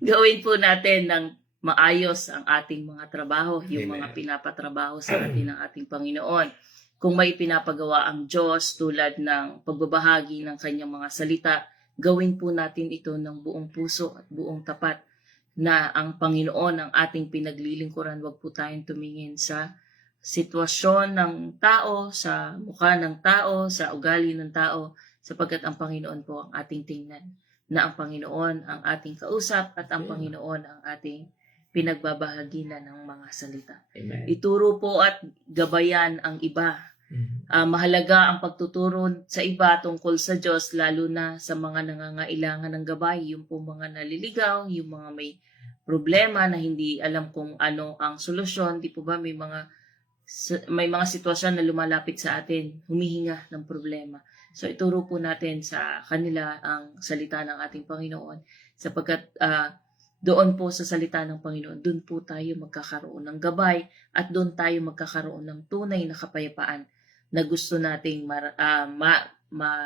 gawin po natin ng maayos ang ating mga trabaho, yung Amen. mga pinapatrabaho sa atin ng ating Panginoon. Kung may pinapagawa ang Diyos tulad ng pagbabahagi ng kanyang mga salita, gawin po natin ito ng buong puso at buong tapat na ang Panginoon ang ating pinaglilingkuran. Huwag po tayong tumingin sa sitwasyon ng tao, sa mukha ng tao, sa ugali ng tao, sapagkat ang Panginoon po ang ating tingnan, na ang Panginoon ang ating kausap at ang Panginoon ang ating pinagbabahagi na ng mga salita. Amen. Ituro po at gabayan ang iba. Mahalaga ang pagtuturo sa iba tungkol sa Diyos, lalo na sa mga nangangailangan ng gabay, yung po mga naliligaw, yung mga may problema na hindi alam kung ano ang solusyon. Di po ba may mga sitwasyon na lumalapit sa atin, humihinga ng problema. So ituro po natin sa kanila ang salita ng ating Panginoon, sapagkat doon po sa salita ng Panginoon, doon po tayo magkakaroon ng gabay at doon tayo magkakaroon ng tunay na kapayapaan na gusto nating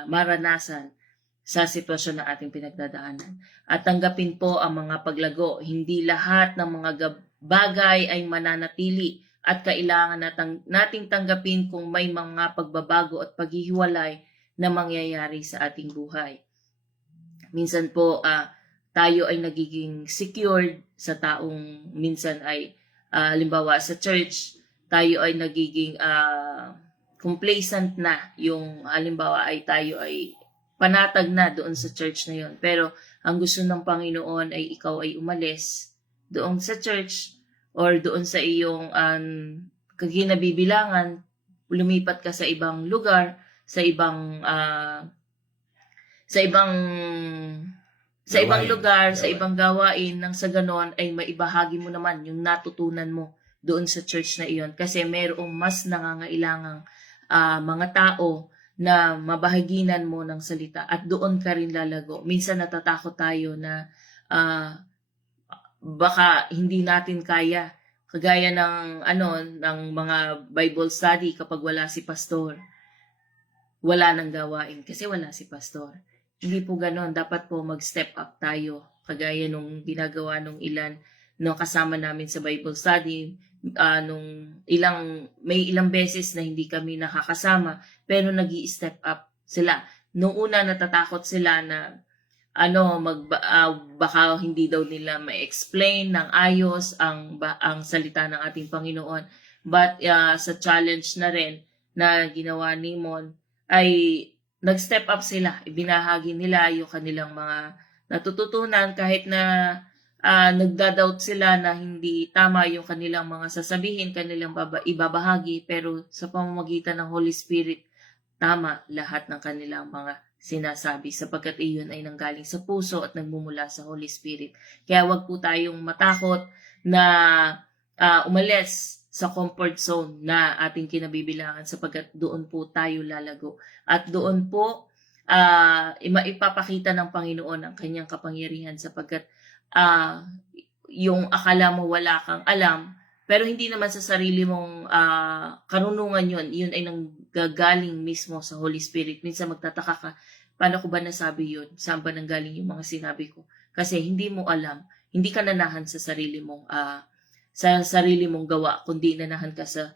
maranasan sa sitwasyon na ating pinagdadaanan. At tanggapin po ang mga paglago. Hindi lahat ng mga bagay ay mananatili at kailangan nating tanggapin kung may mga pagbabago at paghihiwalay na mangyayari sa ating buhay. Minsan po, tayo ay nagiging secured sa taong minsan ay, halimbawa sa church, tayo ay nagiging complacent na. Yung halimbawa ay tayo ay panatag na doon sa church na yon. Pero ang gusto ng Panginoon ay ikaw ay umalis doon sa church or doon sa iyong kinabibilangan, lumipat ka sa ibang lugar, sa ibang lugar, sa ibang gawain, nang sa ganon ay maibahagi mo naman yung natutunan mo doon sa church na iyon. Kasi mayroong mas nangangailangang mga tao na mabahaginan mo ng salita at doon ka rin lalago. Minsan natatakot tayo na baka hindi natin kaya. Kagaya ng ng mga Bible study kapag wala si pastor. Wala nang gawain kasi wala si pastor. Hindi po ganoon. Dapat po mag-step up tayo. Kagaya nung ginagawa nung ilan nung kasama namin sa Bible study, may ilang beses na hindi kami nakakasama, pero nag-i-step up sila. Nung una natatakot sila na baka hindi daw nila ma-explain ng ayos ang salita ng ating Panginoon. But sa challenge na rin na ginawa ni Mon, ay nag-step up sila. Ibinahagi nila yung kanilang mga natututunan kahit na nagdadoubt sila na hindi tama yung kanilang mga sasabihin, kanilang ibabahagi, pero sa pamamagitan ng Holy Spirit, tama lahat ng kanilang mga sinasabi sapagkat iyon ay nanggaling sa puso at nagmumula sa Holy Spirit. Kaya wag po tayong matakot na umalis sa comfort zone na ating kinabibilangan sapagkat doon po tayo lalago. At doon po ipapakita ng Panginoon ang kanyang kapangyarihan sapagkat yung akala mo wala kang alam, pero hindi naman sa sarili mong karunungan yun ay nanggagaling mismo sa Holy Spirit. Minsan magtataka ka, paano ko ba nasabi yun? Saan ba nanggaling yung mga sinabi ko? Kasi hindi mo alam, hindi ka nanahan sa sarili mong gawa, kundi nanahan ka sa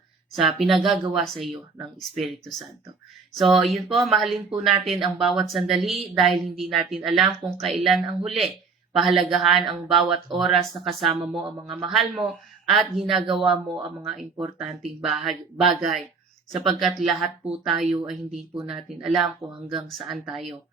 pinagagawa sa iyo ng Espiritu Santo. So, yun po, mahalin po natin ang bawat sandali dahil hindi natin alam kung kailan ang huli. Pahalagahan ang bawat oras na kasama mo ang mga mahal mo at ginagawa mo ang mga importanteng bagay. Sapagkat lahat po tayo ay hindi po natin alam kung hanggang saan tayo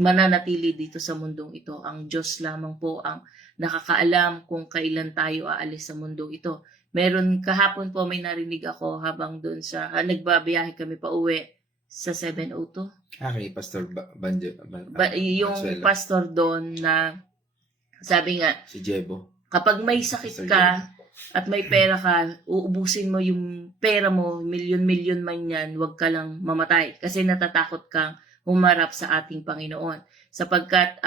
mananatili dito sa mundong ito. Ang Diyos lamang po ang nakakaalam kung kailan tayo aalis sa mundong ito. Meron kahapon po may narinig ako habang doon sa nagbabiyahe kami pa uwi sa 702. Kay Pastor Banjo. Yung Banzuela. pastor doon na sabi nga, Si Jebo. kapag may sakit ka at may pera ka, uubusin mo yung pera mo, milyon-milyon man yan, huwag ka lang mamatay. Kasi natatakot kang humarap sa ating Panginoon. Sapagkat,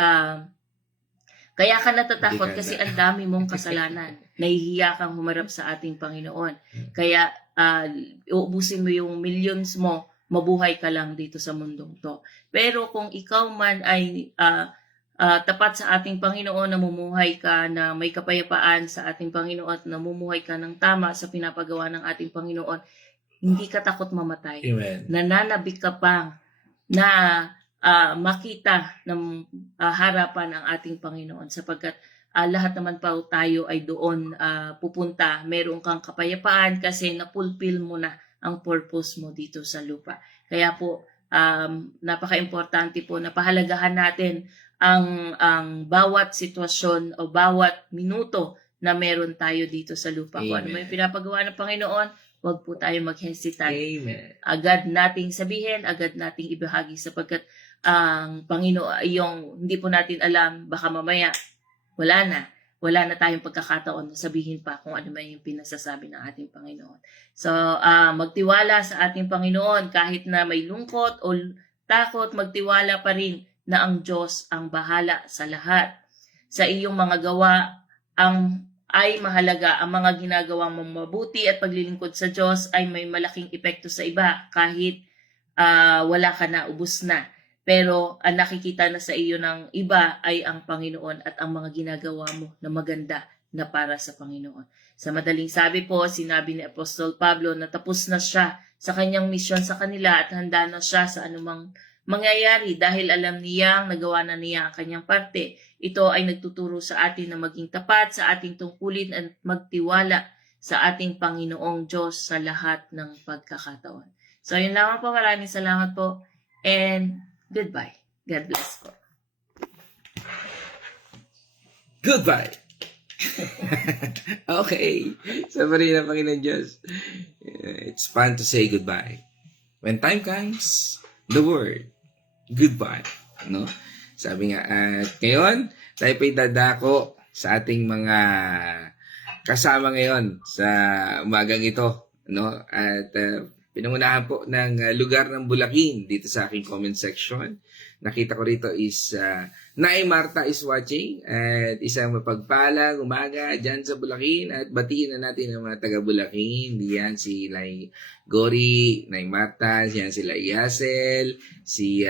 kaya ka natatakot Hindi ka kasi na. ang dami mong kasalanan. Nahihiya kang humarap sa ating Panginoon. Kaya, uubusin mo yung millions mo, mabuhay ka lang dito sa mundong to. Pero kung ikaw man ay tapat sa ating Panginoon, namumuhay ka na may kapayapaan sa ating Panginoon at namumuhay ka ng tama sa pinapagawa ng ating Panginoon, hindi ka takot mamatay. Amen. Nananabik ka pang na makita ng harapan ng ating Panginoon sapagkat lahat naman pa tayo ay doon pupunta. Meron kang kapayapaan kasi napulpil mo na ang purpose mo dito sa lupa. Kaya po, napaka-importante po na pahalagahan natin ang bawat sitwasyon o bawat minuto na meron tayo dito sa lupa. Kung ano Amen. may pinapagawa ng Panginoon, huwag po tayo mag-hesitate. Amen. Agad nating sabihin, agad nating ibahagi sapagkat ang Panginoon, yung hindi po natin alam, baka mamaya, wala na tayong pagkakataon na sabihin pa kung ano man yung pinasasabi ng ating Panginoon. So, magtiwala sa ating Panginoon kahit na may lungkot o takot, magtiwala pa rin na ang Diyos ang bahala sa lahat. Sa iyong mga gawa, ay mahalaga. Ang mga ginagawa mong mabuti at paglilingkod sa Diyos ay may malaking epekto sa iba kahit wala ka na, ubos na. Pero ang nakikita na sa iyo ng iba ay ang Panginoon at ang mga ginagawa mo na maganda na para sa Panginoon. Sa madaling sabi po, sinabi ni Apostol Pablo na tapos na siya sa kanyang misyon sa kanila at handa na siya sa anumang mangyayari dahil alam niyang nagawa na niya ang kanyang parte. Ito ay nagtuturo sa atin na maging tapat sa ating tungkulin at magtiwala sa ating Panginoong Diyos sa lahat ng pagkakataon. So yun lamang po, maraming salamat po and Goodbye. God bless po. Goodbye! Okay. Sa rin ng Panginoon Diyos. It's fun to say goodbye. When time comes, the word, goodbye. No? Sabi nga, at ngayon, tayo po'y dadako sa ating mga kasama ngayon sa umagang ito. No? At pinangunahan po ng lugar ng Bulakin dito sa aking comment section. Nakita ko rito is Nay Marta is watching at isang mapagpalang umaga dyan sa Bulakin at batiin na natin ang mga taga Bulakin. Diyan si Nay Gori, Nay Marta, yan sila Yasel, si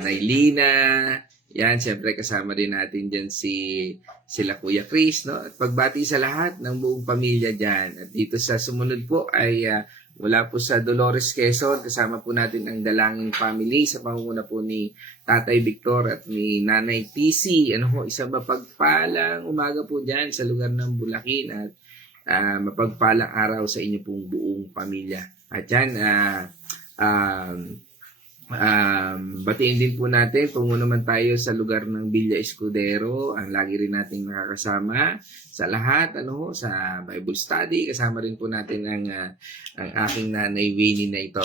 Nay Lina. Yan, siyempre kasama din natin dyan sila Kuya Chris, no? At pagbati sa lahat ng buong pamilya dyan. At dito sa sumunod po ay mula po sa Dolores, Quezon, kasama po natin ang Dalangin Family sa pangunguna po ni Tatay Victor at ni Nanay TC. Isang mapagpalang umaga po dyan sa lugar ng Bulakin at mapagpalang araw sa inyo pong buong pamilya. At yan, batiin din po natin kung naman tayo sa lugar ng Villa Escudero, ang lagi rin nating nakakasama sa lahat, sa Bible study. Kasama rin po natin ang aking nanay Winnie na ito.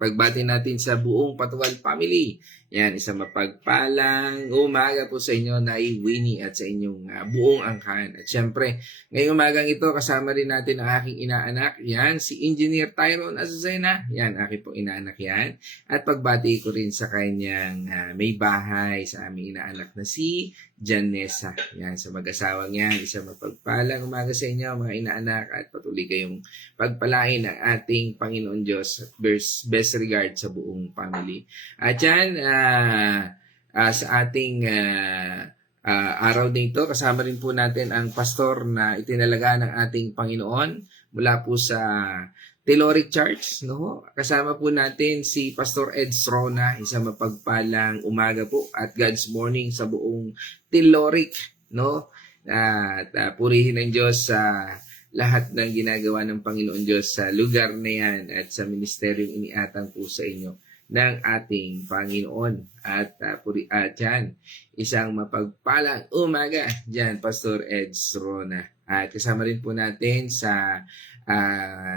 Pagbati natin sa buong Patual family. Yan, isang mapagpalang umaga po sa inyo, Nay Winnie, at sa inyong buong angkan. At syempre, ngayong umagang ito, kasama rin natin ang aking inaanak. Yan, si Engineer Tyrone Azucena. Yan, aking po inaanak yan. At pagbati ko rin sa kanyang may bahay sa aming inaanak na si Janessa. Yan, sa mag-asawang yan, isang mapagpalang umaga sa inyo, mga inaanak, at patuloy kayong pagpalain ng ating Panginoon Diyos. Best regard sa buong family. At yan, sa ating araw dito, kasama rin po natin ang pastor na itinalaga ng ating Panginoon mula po sa Teloric Church, no? Kasama po natin si Pastor Ed Srona, isang mapagpalang umaga po at God's morning sa buong Teloric, no? At purihin ng Diyos sa lahat ng ginagawa ng Panginoon Diyos sa lugar na yan at sa ministeryong iniatang po sa inyo ng ating Panginoon. At dyan, isang mapagpalang umaga dyan, Pastor Ed Srona. At kasama rin po natin sa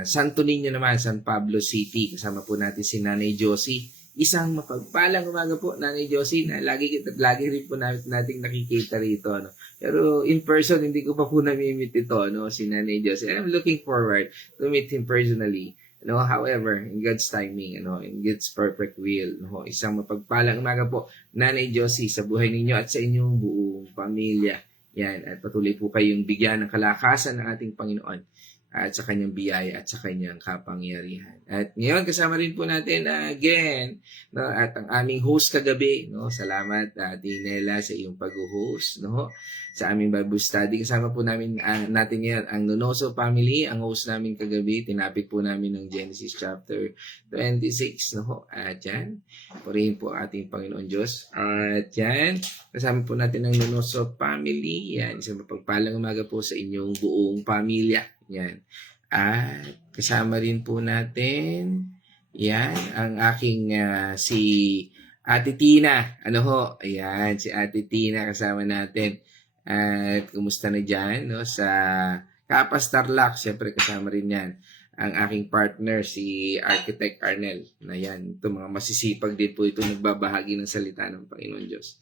Santo Niño naman, San Pablo City. Kasama po natin si Nanay Josie. Isang mapagpalang umaga po, Nanay Josie, na lagi rin po nating nakikita rito. No? Pero in person, hindi ko pa po namimit ito, no? Si Nanay Josie. I'm looking forward to meet him personally. However, in God's timing, in God's perfect will, isang mapagpalang umaga po, Nanay Josie, sa buhay ninyo at sa inyong buong pamilya. Yan, at patuloy po kayong bigyan ng kalakasan ng ating Panginoon at sa kanyang biyaya at sa kanyang kapangyarihan. At ngayon, kasama rin po natin again, no, at ang aming host kagabi, no, salamat Tinela sa iyong pag-host, no, sa aming Bible study. Kasama po natin ngayon ang Nonoso family, ang host namin kagabi, tinapik po namin ng Genesis chapter 26, no, at yan, purihin po ating Panginoon Diyos. At yan, kasama po natin ang Nonoso family, yan, isang mapagpalang umaga po sa inyong buong pamilya. Yan. At kasama rin po natin, yan, ang aking si Ate Tina. Ayan, si Ate Tina kasama natin. At kumusta na dyan, no, sa Kapas Tarlac, siyempre kasama rin yan ang aking partner, si Architect Arnel. Na yan, ito mga masisipag din po ito nagbabahagi ng salita ng Panginoon Diyos.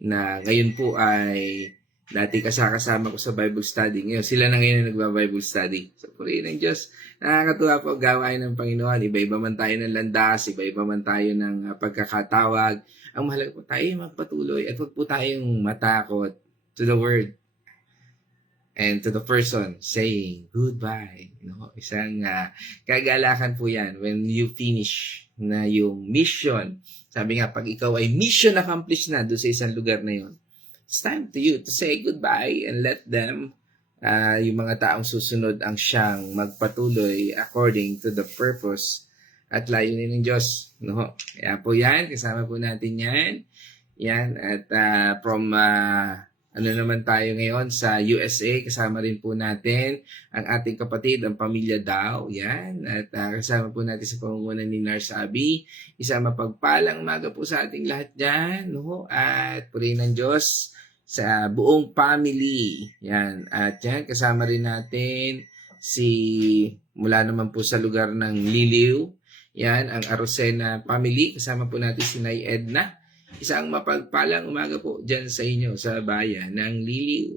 Na ngayon po ay dati kasama ko sa Bible study. Ngayon, sila na ngayon na nagba-Bible study. So, purihin ng Diyos. Nakakatuwa po gawain ng Panginoon. Iba-iba man tayo ng landas, iba-iba man tayo ng pagkakatawag. Ang mahalaga po tayo magpatuloy at huwag po tayong matakot to the word and to the person saying goodbye. Isang kagalakan po yan when you finish na yung mission. Sabi nga, pag ikaw ay mission accomplished na doon sa isang lugar na yun, it's time to you to say goodbye and let them, yung mga taong susunod ang siyang magpatuloy according to the purpose at layunin ng Diyos. Kaya po yan, kasama po natin yan. Yan, at from ano naman tayo ngayon sa USA. Kasama rin po natin ang ating kapatid, ang pamilya Dao. Yan. At kasama po natin sa pamumunan ni Nars Abby. Isang mapagpalang umaga po sa ating lahat dyan. No? At purihin ng Diyos sa buong family. Yan. At yan, kasama rin natin mula naman po sa lugar ng Liliw. Yan, ang Arosena family. Kasama po natin si Nay Edna. Isang mapagpalang umaga po dyan sa inyo sa bayan ng Liliw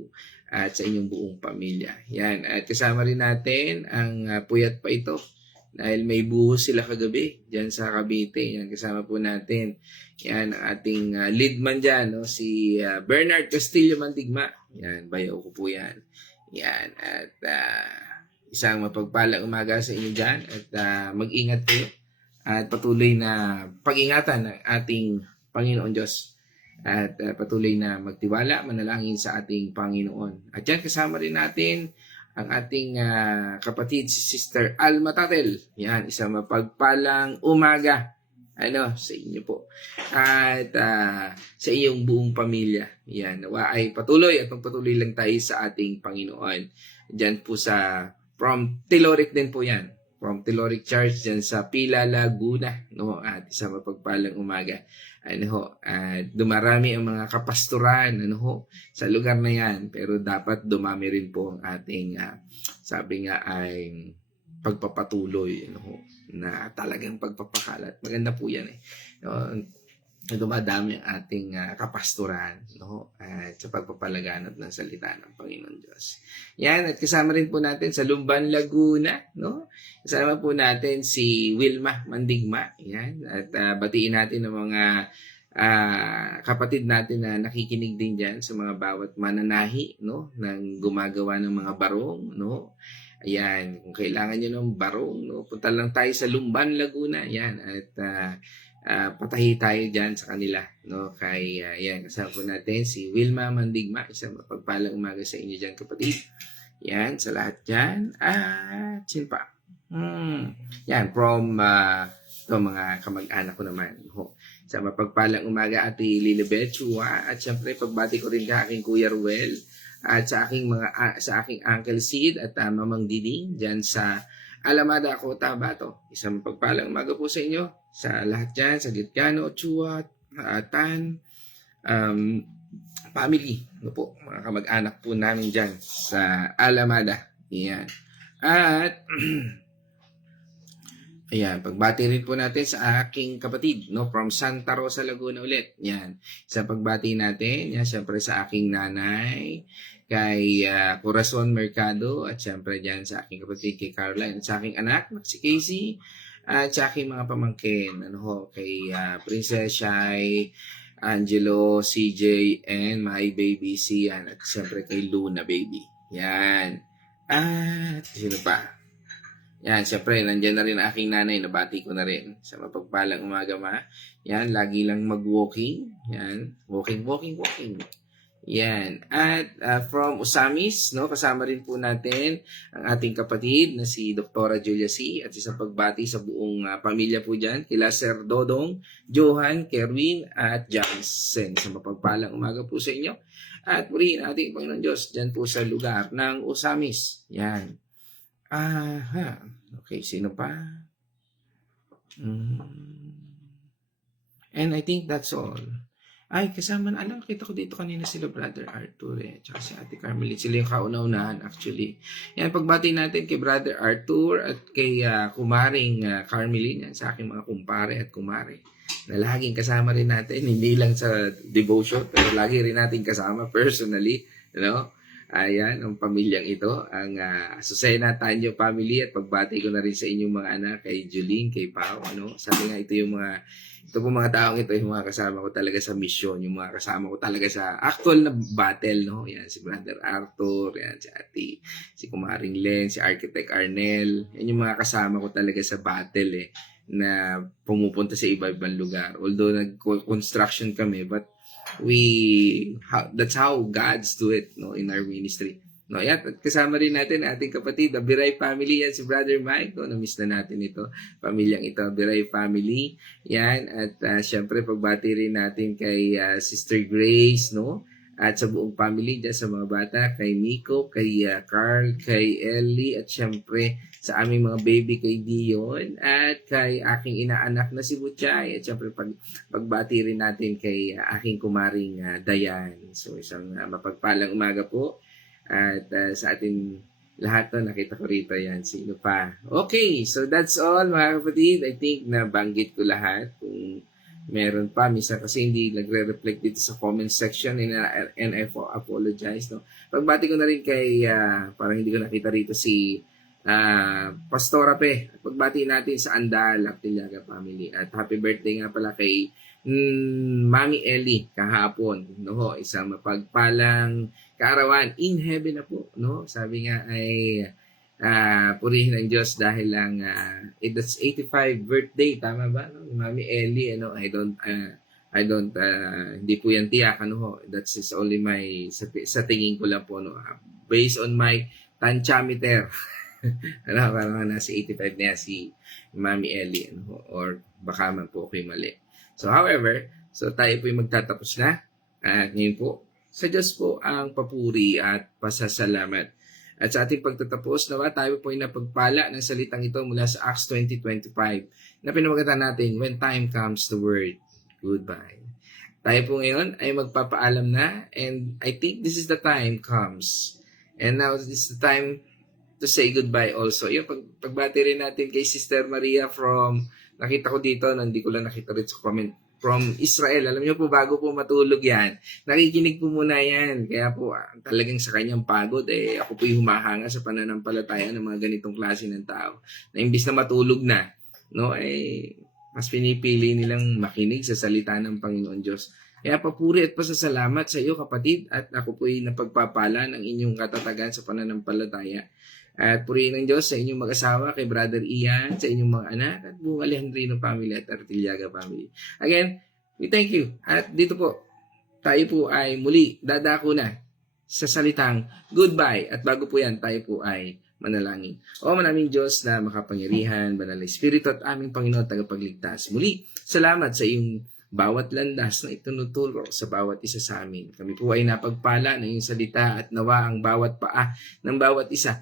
at sa inyong buong pamilya. Yan. At kasama rin natin ang puyat pa ito dahil may buhos sila kagabi dyan sa Cavite. Yan. Kasama po natin yan ang ating lead man dyan, no? Si Bernard Castillo Mandigma. Yan. Bayaw ko po yan. Yan. At isang mapagpalang umaga sa inyo dyan at mag-ingat kayo at patuloy na pag-ingatan ng ating Panginoon Diyos at patuloy na magtiwala, manalangin sa ating Panginoon. At yan kasama rin natin ang ating kapatid si Sister Alma Tatel. Yan, isang mapagpalang umaga sa inyo po. At sa iyong buong pamilya. Yan, nawa ay patuloy at magpatuloy lang tayo sa ating Panginoon. Diyan po from Tiloric din po yan. From Tiloric Church dyan sa Pila, Laguna. No? At isang mapagpalang umaga. Dumarami ang mga kapastoran sa lugar na yan. Pero dapat dumami rin po ang ating, sabi nga ay pagpapatuloy na talagang pagpapakalat. Maganda po yan dumadami ang ating kapastoran at sa pagpapalaganap ng salita ng Panginoon Diyos. Yan, at kasama rin po natin sa Lumban, Laguna, kasama po natin si Wilma Mandigma. Yan, at batiin natin ang mga kapatid natin na nakikinig din dyan sa mga bawat mananahi ng gumagawa ng mga barong. Ayan, kung kailangan nyo ng barong, punta lang tayo sa Lumban, Laguna. Yan, at patahi tayo dyan sa kanila. Yan, kasama po natin si Wilma Mandigma. Isang mapagpalang umaga sa inyo dyan, kapatid. Yan, sa lahat dyan. At sino pa? Yan, from mga kamag-anak ko naman. Sa mapagpalang umaga, Ate Lilibet Chua. At syempre, pagbati ko rin ka aking Kuya Ruel. At sa aking Uncle Sid at Mamang Diding dyan sa Alamada, Cotabato. Isang mapagpalang umaga po sa inyo. Sa lahat dyan, sa Gitgano, Chua, Tan, family. Mga kamag-anak po namin dyan sa Alamada. Yan. At ayan, pagbati rin po natin sa aking kapatid, from Santa Rosa, Laguna ulit. Yan. Sa pagbati natin, yan, syempre sa aking nanay, kay Corazon Mercado, at syempre dyan sa aking kapatid, kay Caroline, at sa aking anak, si Casey, at sa aking mga pamangkin, kay Princess Shai, Angelo, CJ, and my baby, Sian, at syempre kay Luna, baby. Yan. At sino pa? Yan, syempre, nandyan na rin ang aking nanay, nabati ko na rin. Sa mapagpalang umaga, ma. Yan, lagi lang mag-walking. Yan, walking. Yan. At from Usamis, kasama rin po natin ang ating kapatid na si Dr. Julia C. At isang pagbati sa buong pamilya po dyan. Kila Sir Dodong, Johan, Kerwin, at Johnson. Sa mapagpalang umaga po sa inyo. At purihin ating Panginoon Diyos dyan po sa lugar ng Usamis. Yan. Okay, sino pa? And I think that's all. Ay, kasama na, kita ko dito kanina sila Brother Arthur tsaka si Ate Carmelite. Sila yung kauna-unahan actually. Yan, pagbati natin kay Brother Arthur at kay kumaring Carmelite, yan, sa aking mga kumpare at kumare na laging kasama rin natin, hindi lang sa devotion, pero lagi rin natin kasama personally, Ayan, ang pamilyang ito, ang Susena Tanyo family, at pagbati ko na rin sa inyong mga anak, kay Julene, kay Pao, sabi nga ito po mga taong ito, yung mga kasama ko talaga sa mission, yung mga kasama ko talaga sa actual na battle, yan, si Brother Arthur, yan, si Ate, si Kumaring Len, si Architect Arnel, yan yung mga kasama ko talaga sa battle, na pumupunta sa iba-ibang lugar. Although nag-construction kami, but that's how God's do it in our ministry. Yan, at kasama rin natin ating kapatid, the Biray family, yan si Brother Mike, na-miss na natin ito, pamilyang ito, Biray family, yan, at syempre pagbati rin natin kay Sister Grace, at sa buong family dyan, sa mga bata, kay Miko, kay Carl, kay Ellie, at syempre sa aming mga baby kay Dion, at kay aking inaanak na si Butchay, at syempre pagbati rin natin kay aking kumaring Dayan. So isang mapagpalang umaga po, at sa ating lahat to, nakita ko rito yan, sino pa. Okay, so that's all mga kapatid. I think nabanggit ko lahat. Kung meron pa, minsan kasi hindi nagre-reflect dito sa comment section, and I apologize. No? Pagbati ko na rin kay, parang hindi ko nakita rito si Pastora Pe. Pagbati natin sa Andal, Actilaga family. At happy birthday nga pala kay Mami Ellie kahapon. No? Isang mapagpalang kaarawan in heaven na po. No? Sabi nga ay purihin ng Diyos dahil lang it's 85 birthday, tama ba? No? Mami Ellie, ano, I don't hindi po yan tiyak, ano ho. That's is only my sa tingin ko lang po, no. Based on my tantiameter. Ano, parang nasa 85 na si Mami Ellie, ano ho, or baka man po ako'y mali. So however, so tayo po yung magtatapos na. At ngayon po, sa Diyos po ang papuri at pasasalamat. At sa ating pagtatapos, nawa tayo po ay napagpala ng salitang ito mula sa Acts 20:25 na pinamagatan natin, when time comes the word, goodbye. Tayo po ngayon ay magpapaalam na, and I think this is the time comes. And now this is the time to say goodbye also. Yung pagbati rin natin kay Sister Maria from, nakita ko dito, hindi ko lang nakita rin sa comment, from Israel. Alam niyo po, bago po matulog yan, nakikinig po muna yan. Kaya po, talagang sa kanyang pagod, ako po yung humahanga sa pananampalataya ng mga ganitong klase ng tao. Na imbis na matulog na, no, mas pinipili nilang makinig sa salita ng Panginoon Diyos. Kaya papuri at pasasalamat sa iyo, kapatid, at ako po ay napagpapala ng inyong katatagan sa pananampalataya. At purihin ng Diyos sa inyong mag-asawa, kay Brother Ian, sa inyong mga anak, at buong Alejandrino family at Artillaga family. Again, we thank you. At dito po, tayo po ay muli dadako na sa salitang goodbye. At bago po yan, tayo po ay manalangin. O manaming Diyos na makapangyarihan, banal na Espiritu at aming Panginoon tagapagligtas. Muli, salamat sa iyong bawat landas na itinuturo sa bawat isa sa amin. Kami po ay napagpala ng iyong salita at nawa ang bawat paa ng bawat isa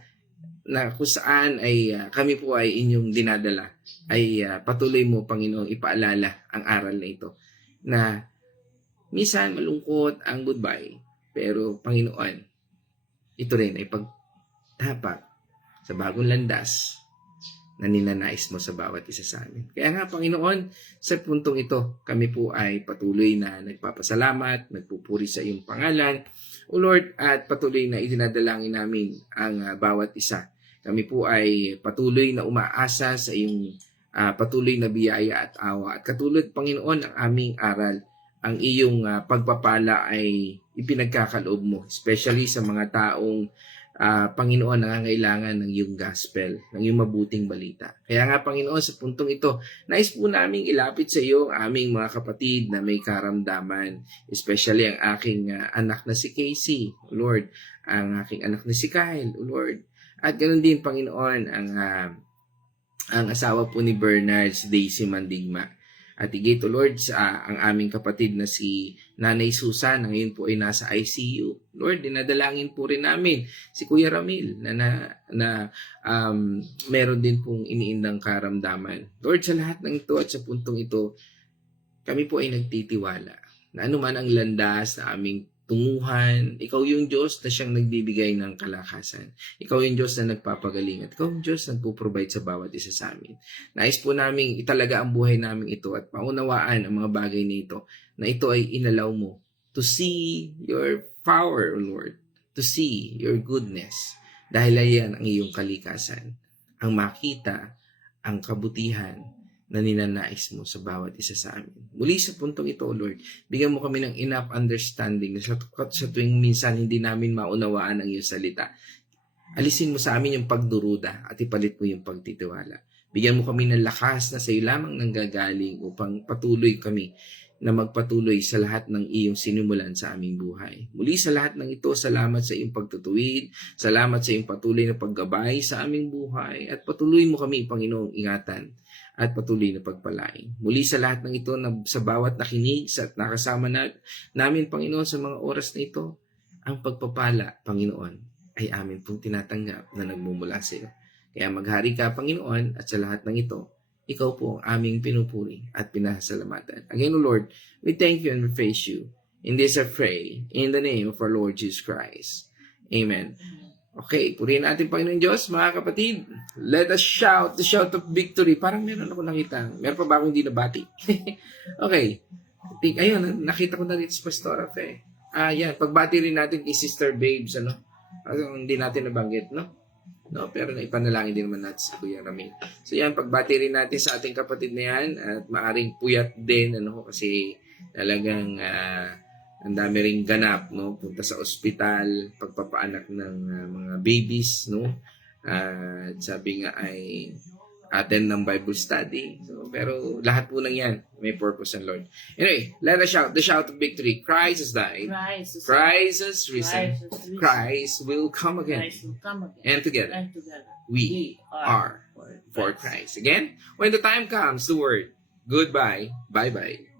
na kung saan ay kami po ay inyong dinadala, ay patuloy mo, Panginoon, ipaalala ang aral na ito. Na minsan malungkot ang goodbye, pero Panginoon, ito rin ay pagtapak sa bagong landas na ninanais mo sa bawat isa sa amin. Kaya nga, Panginoon, sa puntong ito, kami po ay patuloy na nagpapasalamat, nagpupuri sa iyong pangalan, O Lord, at patuloy na idinadalangin namin ang bawat isa. Kami po ay patuloy na umaasa sa iyong patuloy na biyaya at awa. At katulad, Panginoon, ang aming aral, ang iyong pagpapala ay ipinagkakaloob mo, especially sa mga taong Panginoon, nangangailangan ng iyong gospel, ng iyong mabuting balita. Kaya nga, Panginoon, sa puntong ito, nais po namin ilapit sa iyo ang aming mga kapatid na may karamdaman, especially ang aking anak na si Casey, O Lord, ang aking anak na si Kyle, O Lord, at ganoon din, Panginoon, ang asawa po ni Bernard, si Daisy Mandigma. At higit, O Lord, sa ang aming kapatid na si Nanay Susan, na ngayon po ay nasa ICU. Lord, dinadalangin po rin namin si Kuya Ramil na meron din pong iniindang karamdaman. Lord, sa lahat ng ito at sa puntong ito, kami po ay nagtitiwala na anuman ang landas na aming tunguhan, ikaw yung Diyos na siyang nagbibigay ng kalakasan. Ikaw yung Diyos na nagpapagaling at ikaw yung Diyos na nagpo-provide sa bawat isa sa amin. Nais po namin italaga ang buhay namin ito at paunawaan ang mga bagay na ito ay inalaw mo to see your power, O Lord, to see your goodness. Dahil ayan ang iyong kalikasan, ang makita, ang kabutihan na ninanais mo sa bawat isa sa amin. Muli sa puntong ito, O Lord, bigyan mo kami ng enough understanding na sa tuwing minsan hindi namin maunawaan ang iyong salita. Alisin mo sa amin yung pagduruda at ipalit mo yung pagtitiwala. Bigyan mo kami ng lakas na sa iyo lamang nanggagaling upang patuloy kami na magpatuloy sa lahat ng iyong sinimulan sa aming buhay. Muli sa lahat ng ito, salamat sa iyong pagtutuwid, salamat sa iyong patuloy na paggabay sa aming buhay, at patuloy mo kami, Panginoong, ingatan at patuloy na pagpalain. Muli sa lahat ng ito, sa bawat nakinig at nakasama namin, Panginoon, sa mga oras na ito, ang pagpapala, Panginoon, ay amin pong tinatanggap na nagmumula sa iyo. Kaya maghari ka, Panginoon, at sa lahat ng ito, ikaw po ang aming pinupuri at pinasalamatan. Again, O Lord, we thank you and we praise you. In this I pray, in the name of our Lord Jesus Christ. Amen. Okay, purihin natin, Panginoon Diyos, mga kapatid. Let us shout the shout of victory. Parang meron ako nakita. Meron pa ba akong hindi nabati? Okay. Ayun, nakita ko na rin si Pastor Fe. Yan. Pagbati rin natin kay Sister Babes, ano? Hindi natin nabanggit, no? No, pero ipanalangin din naman natin si Kuya Ramil. So yan, pagbati rin natin sa ating kapatid na yan at maaring puyat din, ano, kasi talagang ang dami ring ganap, no? Punta sa ospital, pagpapaanak ng mga babies, no? At sabi nga ay attend ng Bible study. So, pero lahat po ng yan may purpose ng Lord. Anyway, let us shout the shout of victory. Christ has died. Christ has risen. Christ will come again. And together, we are for Christ. Again, when the time comes, the word goodbye, bye-bye.